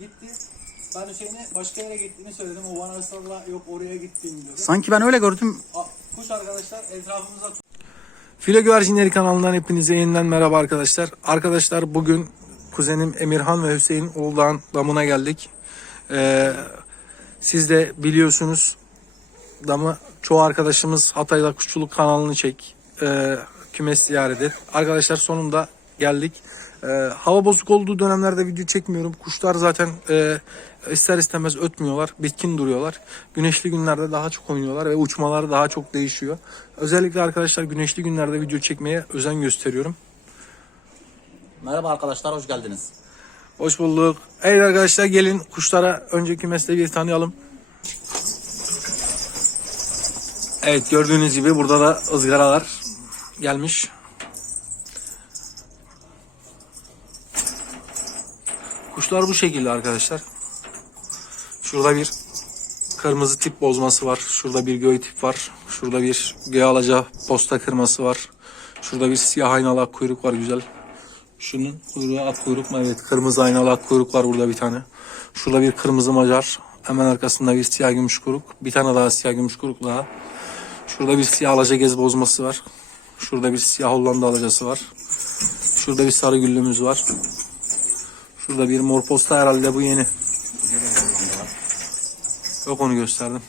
Gitti. Ben Hüseyin'e başka yere gittiğini söyledim. O bana ısrarla yok oraya gittim diyor. Sanki ben öyle gördüm. A- Kuş arkadaşlar etrafımıza Filo Güvercinleri kanalından hepinize yeniden merhaba arkadaşlar. Arkadaşlar bugün kuzenim Emirhan ve Hüseyin Uludağ'ın damına geldik. Ee, siz de biliyorsunuz damı çoğu arkadaşımız Hatay'da Kuşçuluk kanalını çek, e, kümes ziyaret et. Arkadaşlar sonunda geldik. Ee, hava bozuk olduğu dönemlerde video çekmiyorum. Kuşlar zaten e, ister istemez ötmüyorlar, bitkin duruyorlar. Güneşli günlerde daha çok oynuyorlar ve uçmaları daha çok değişiyor. Özellikle arkadaşlar güneşli günlerde video çekmeye özen gösteriyorum. Merhaba arkadaşlar hoş geldiniz. Hoş bulduk. Evet arkadaşlar gelin kuşlara önceki mesleği bir tanıyalım. Evet gördüğünüz gibi burada da ızgaralar gelmiş. Kuşlar bu şekilde arkadaşlar. Şurada bir kırmızı tip bozması var. Şurada bir göğe tip var. Şurada bir göğe alaca posta kırması var. Şurada bir siyah aynalı kuyruk var güzel. Şunun kuyruğu ak kuyruk mu? Evet kırmızı aynalı kuyruk var burada bir tane. Şurada bir kırmızı macar. Hemen arkasında bir siyah gümüş kuyruk. Bir tane daha siyah gümüş kuyruk daha. Şurada bir siyah alaca gez bozması var. Şurada bir siyah Hollanda alacası var. Şurada bir sarı güllümüz var. Şurada bir mor posta herhalde bu yeni. Yok onu gösterdim.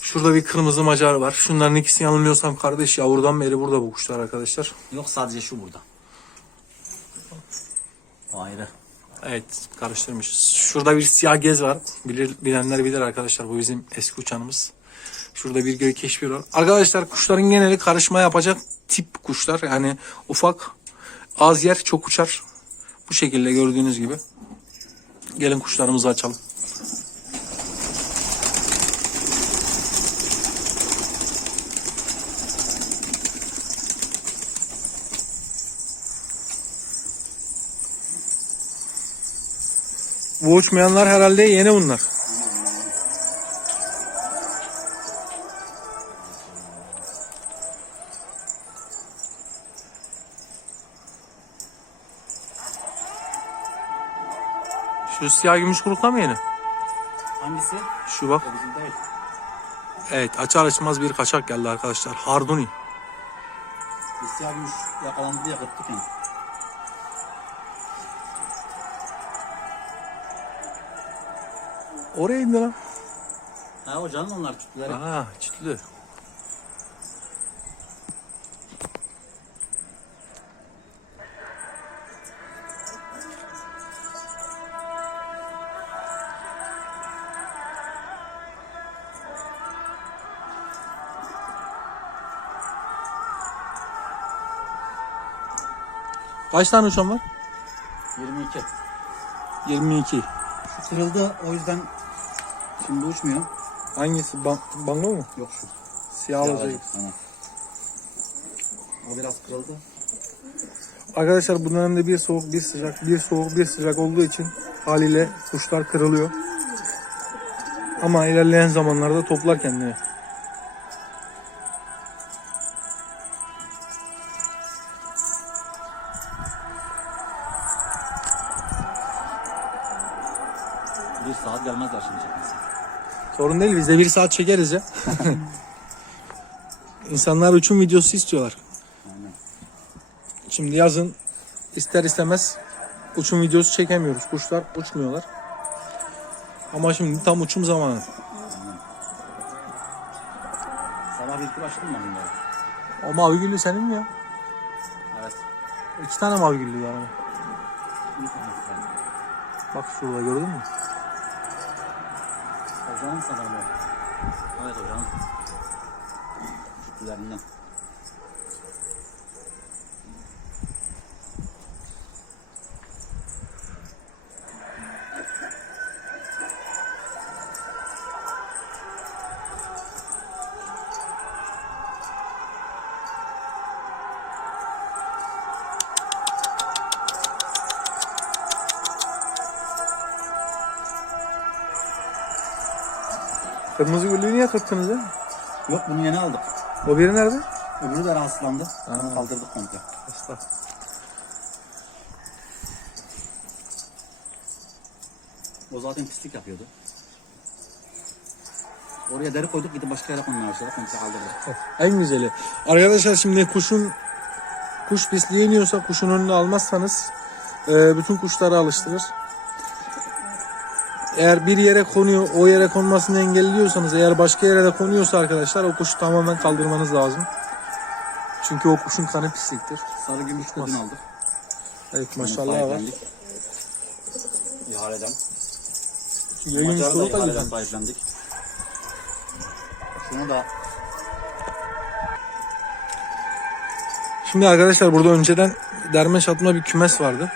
Şurada bir kırmızı macar var. Şunların ikisi yanılmıyorsam kardeş yavrudan beri burada bu kuşlar arkadaşlar. Yok sadece şu burada. O ayrı. Evet karıştırmışız. Şurada bir siyah gez var. Bilir, bilenler bilir arkadaşlar bu bizim eski uçağımız. Şurada bir göğe keşfir var. Arkadaşlar kuşların geneli karışma yapacak tip kuşlar. Yani ufak az yer çok uçar. Bu şekilde gördüğünüz gibi. Gelin kuşlarımızı açalım. Bu uçmayanlar herhalde yeni bunlar. Şu siyah gümüş kurukla mı yeni? Hangisi? Şu bak. O bizim değil. Evet açar açmaz bir kaçak geldi arkadaşlar. Harduni. Biz siyah gümüş yakalandı diye kırptık yani. Oraya indi lan. Ha o canım onlar kütleri. Aa çitli. Kaç tane uçan var? 22. 22. Şu kırıldı o yüzden şimdi uçmuyor. Hangisi? Ban bango mu? Yok şu. Siyah olacak. Tamam. O biraz kırıldı. Arkadaşlar bu dönemde bir soğuk bir sıcak bir soğuk bir sıcak olduğu için haliyle kuşlar kırılıyor. Ama ilerleyen zamanlarda toplar kendini. Bir saat gelmezler şimdi çekmesi. Sorun değil biz de bir saat çekeriz ya. İnsanlar uçum videosu istiyorlar. Aynen. Şimdi yazın ister istemez uçum videosu çekemiyoruz. Kuşlar uçmuyorlar. Ama şimdi tam uçum zamanı. Sabah bir tur açtım ben bunları. O mavi güllü senin mi ya? Evet. İki tane mavi güllü var ama. Bak şurada gördün mü? Sanırım o. Evet ocağın. Kütlerinden. Kırmızı güllüyü niye kırptınız ya? Yok bunu yeni aldık. O biri nerede? Öbürü de rahatsızlandı. Onu kaldırdık komple. O zaten pislik yapıyordu. Oraya deri koyduk gidip başka yere koymaya başladık. Komple kaldırdık. En güzeli. Arkadaşlar şimdi kuşun kuş pisliği iniyorsa kuşun önüne almazsanız e, bütün kuşları alıştırır. Eğer bir yere konuyor, o yere konmasını engelliyorsanız, eğer başka yere de konuyorsa arkadaşlar o kuşu tamamen kaldırmanız lazım. Çünkü o kuşun kanı pisliktir. Sarı gümüş dün aldık. Evet maşallah var. İhaleden. Yayın Macarı da güzel. sahiplendik. Şunu da Şimdi arkadaşlar burada önceden derme çatma bir kümes vardı.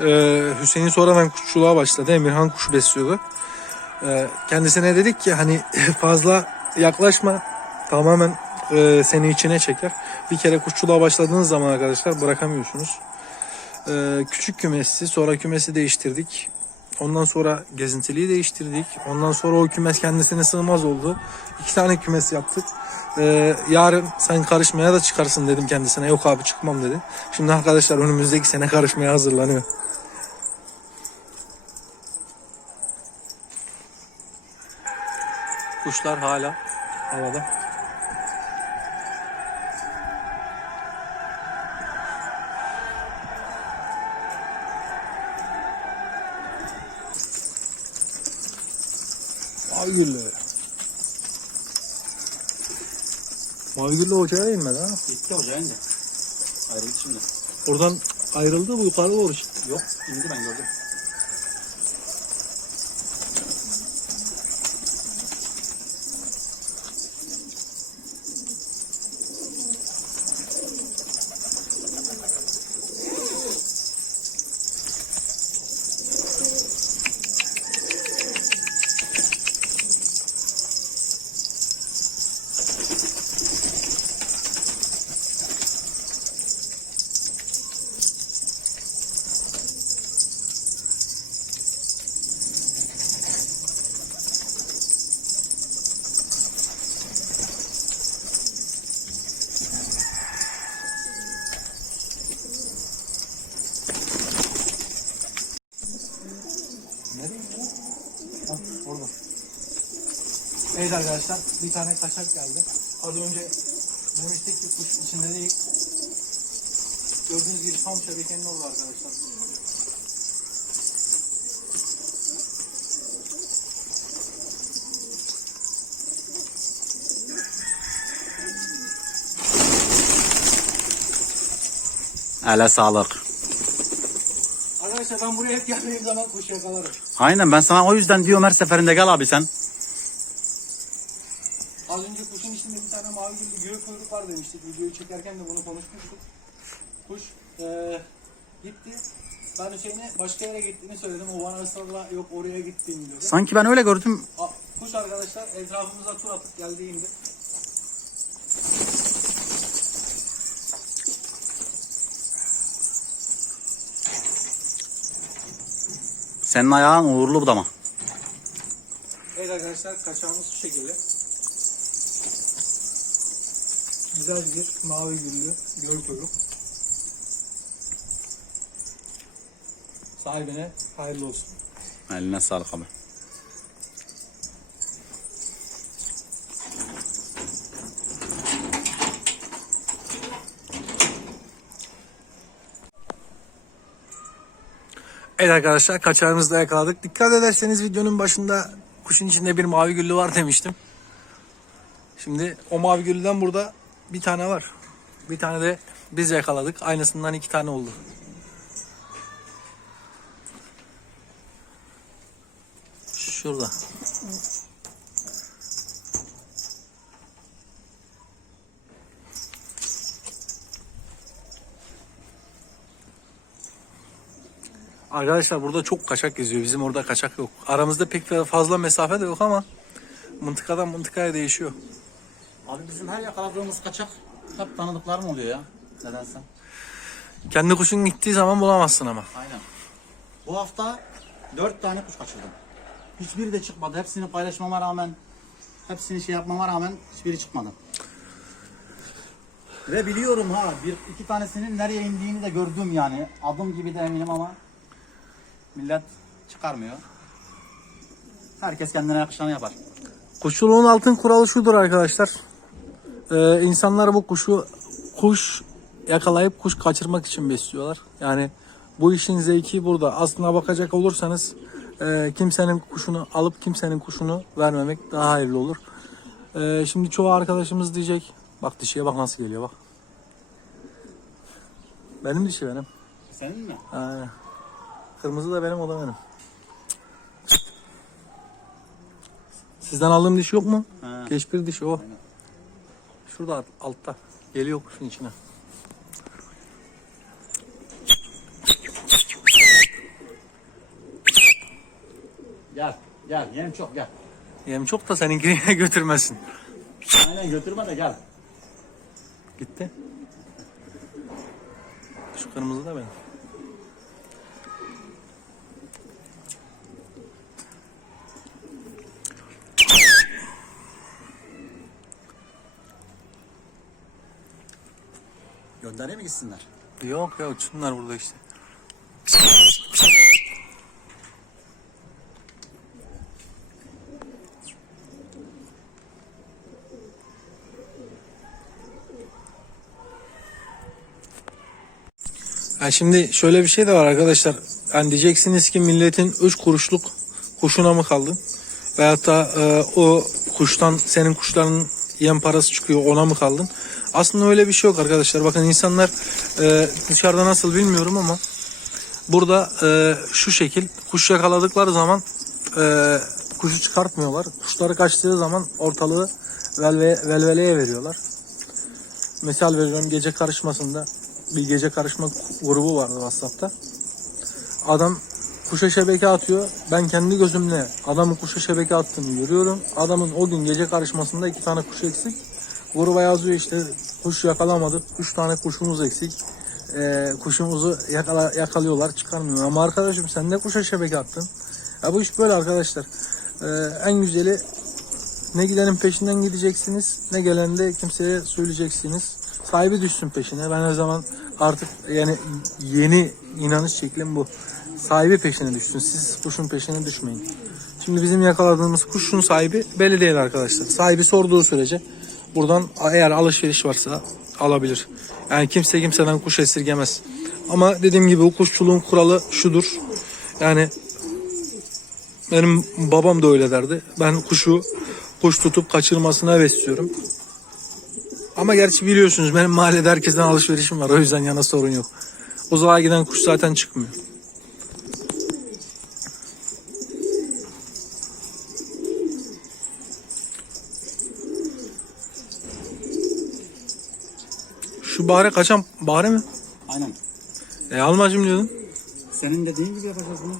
Ee, Hüseyin sonradan kuşçuluğa başladı. Emirhan kuş besliyordu. Ee, kendisine dedik ki hani fazla yaklaşma tamamen e, seni içine çeker. Bir kere kuşçuluğa başladığınız zaman arkadaşlar bırakamıyorsunuz. Ee, küçük kümesi sonra kümesi değiştirdik. Ondan sonra gezintiliği değiştirdik. Ondan sonra o kümes kendisine sığmaz oldu. İki tane kümes yaptık. Ee, yarın sen karışmaya da çıkarsın dedim kendisine. Yok abi çıkmam dedi. Şimdi arkadaşlar önümüzdeki sene karışmaya hazırlanıyor. Kuşlar hala havada. Mavi güllü. Mavi güllü ocağa inmedi ha. gitti hoca indi. Ayrıldı şimdi. Oradan ayrıldı bu yukarı doğru çıktı. Yok indi ben gördüm. Orada. Evet arkadaşlar bir tane kaçak geldi. Az önce demiştik ki kuş içinde değil. Gördüğünüz gibi tam şebekenin orada arkadaşlar. Ele sağlık. Arkadaşlar ben buraya hep geldiğim zaman kuş yakalarım. Aynen ben sana o yüzden diyorum her seferinde gel abi sen. Az önce kuşun içinde bir tane mavi gülü göğe kuyruk var demiştik. Videoyu çekerken de bunu konuşmuştuk. Kuş eee gitti. Ben Hüseyin'e başka yere gittiğini söyledim. O bana ısrarla yok oraya gittiğini dedi. Sanki ben öyle gördüm. A- Kuş arkadaşlar etrafımıza tur atıp geldi Senin ayağın uğurlu budama. Evet arkadaşlar kaçağımız şu şekilde. Güzel bir mavi güllü göl kuyruk. Sahibine hayırlı olsun. Eline sağlık abi. Evet arkadaşlar kaçağımızı da yakaladık. Dikkat ederseniz videonun başında kuşun içinde bir mavi güllü var demiştim. Şimdi o mavi güllüden burada bir tane var. Bir tane de biz yakaladık. Aynısından iki tane oldu. Şurada. Arkadaşlar burada çok kaçak geziyor. Bizim orada kaçak yok. Aramızda pek fazla mesafe de yok ama mıntıkadan mıntıkaya değişiyor. Abi bizim her yakaladığımız kaçak hep tanıdıklarım oluyor ya. Nedense. Kendi kuşun gittiği zaman bulamazsın ama. Aynen. Bu hafta dört tane kuş kaçırdım. Hiçbiri de çıkmadı. Hepsini paylaşmama rağmen, hepsini şey yapmama rağmen hiçbiri çıkmadı. Ve biliyorum ha bir iki tanesinin nereye indiğini de gördüm yani. Adım gibi de eminim ama Millet çıkarmıyor. Herkes kendine yakışanı yapar. Kuşçuluğun altın kuralı şudur arkadaşlar. Ee, insanlar bu kuşu kuş yakalayıp kuş kaçırmak için besliyorlar. Yani bu işin zevki burada. Aslına bakacak olursanız e, kimsenin kuşunu alıp kimsenin kuşunu vermemek daha hayırlı olur. Ee, şimdi çoğu arkadaşımız diyecek bak dişiye bak nasıl geliyor bak. Benim dişi benim. Senin mi? Aynen. Kırmızı da benim o da benim. Sizden aldığım diş yok mu? Ha. Keşpir dişi o. Aynen. Şurada alt- altta. Geliyor kuşun içine. Gel. Gel. Yem çok gel. Yem çok da seninkini götürmesin. Aynen götürme de gel. Gitti. Şu kırmızı da benim. Göndereyim mi gitsinler? Yok ya uçsunlar burada işte. Ha şimdi şöyle bir şey de var arkadaşlar. Yani diyeceksiniz ki milletin 3 kuruşluk kuşuna mı kaldın? Veyahut da e, o kuştan senin kuşların yem parası çıkıyor ona mı kaldın? Aslında öyle bir şey yok arkadaşlar. Bakın insanlar e, dışarıda nasıl bilmiyorum ama burada e, şu şekil kuş yakaladıkları zaman e, kuşu çıkartmıyorlar. Kuşları kaçtığı zaman ortalığı velve, velveleye veriyorlar. Misal veriyorum gece karışmasında bir gece karışma grubu vardı WhatsApp'ta. Adam kuşa şebeke atıyor. Ben kendi gözümle adamın kuşa şebeke attığını görüyorum. Adamın o gün gece karışmasında iki tane kuş eksik. Gruba yazıyor işte kuş yakalamadık. Üç tane kuşumuz eksik. Ee, kuşumuzu yakala, yakalıyorlar çıkarmıyor. Ama arkadaşım sen de kuşa şebeke attın. Ya bu iş böyle arkadaşlar. Ee, en güzeli ne gidenin peşinden gideceksiniz ne gelen de kimseye söyleyeceksiniz. Sahibi düşsün peşine. Ben her zaman artık yani yeni inanış şeklim bu. Sahibi peşine düşsün. Siz kuşun peşine düşmeyin. Şimdi bizim yakaladığımız kuşun sahibi belli değil arkadaşlar. Sahibi sorduğu sürece buradan eğer alışveriş varsa alabilir. Yani kimse kimseden kuş esirgemez. Ama dediğim gibi bu kuşçuluğun kuralı şudur. Yani benim babam da öyle derdi. Ben kuşu kuş tutup kaçırmasına besliyorum. Ama gerçi biliyorsunuz benim mahallede herkesten alışverişim var. O yüzden yana sorun yok. Uzağa giden kuş zaten çıkmıyor. Bahre kaçan bahre mi? Aynen. E almacım diyordun. Senin dediğin gibi yapacağız bunu.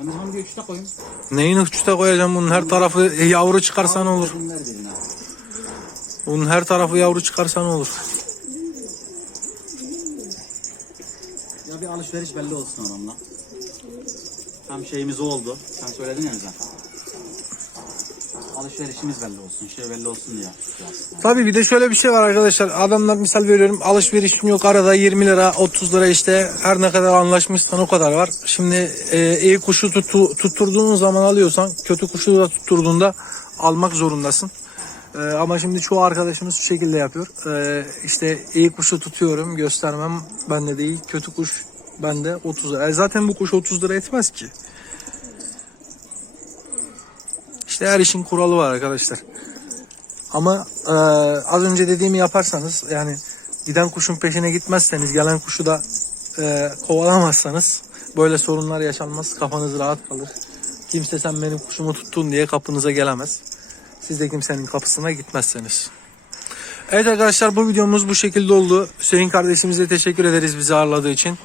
Emirhan bir üçte koyun. Neyin uçta koyacağım bunun her tarafı e, yavru çıkarsa ne olur? Bunun her tarafı yavru çıkarsa ne olur? Ya bir alışveriş belli olsun adamla. Hem şeyimiz oldu. Sen söyledin ya bize. Alışverişimiz belli olsun. Şey belli olsun diye. Tabii bir de şöyle bir şey var arkadaşlar. Adamlar misal veriyorum alışverişim yok arada 20 lira 30 lira işte her ne kadar anlaşmışsan o kadar var. Şimdi e, iyi kuşu tutu, tutturduğun zaman alıyorsan kötü kuşu da tutturduğunda almak zorundasın. E, ama şimdi çoğu arkadaşımız şu şekilde yapıyor. E, işte iyi kuşu tutuyorum göstermem bende değil kötü kuş bende 30 lira. E, zaten bu kuş 30 lira etmez ki. İşte her işin kuralı var arkadaşlar. Ama e, az önce dediğimi yaparsanız yani giden kuşun peşine gitmezseniz gelen kuşu da e, kovalamazsanız böyle sorunlar yaşanmaz. Kafanız rahat kalır. Kimse sen benim kuşumu tuttun diye kapınıza gelemez. Siz de kimsenin kapısına gitmezseniz. Evet arkadaşlar bu videomuz bu şekilde oldu. Hüseyin kardeşimize teşekkür ederiz bizi ağırladığı için.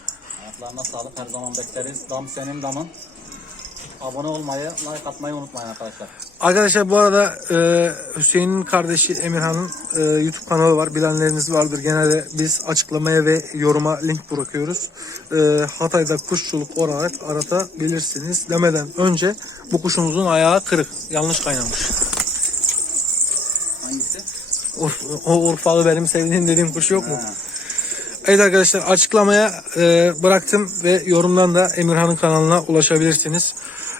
Ayaklarına sağlık. Her zaman bekleriz. Dam senin damın. Abone olmayı, like atmayı unutmayın arkadaşlar. Arkadaşlar bu arada e, Hüseyin'in kardeşi Emirhan'ın e, YouTube kanalı var. Bilenleriniz vardır. Genelde biz açıklamaya ve yoruma link bırakıyoruz. E, Hatay'da kuşçuluk olarak aratabilirsiniz. Demeden önce bu kuşumuzun ayağı kırık. Yanlış kaynamış. Hangisi? Urf, o Urfalı benim sevdiğim dediğim kuş yok mu? Evet arkadaşlar açıklamaya e, bıraktım ve yorumdan da Emirhan'ın kanalına ulaşabilirsiniz.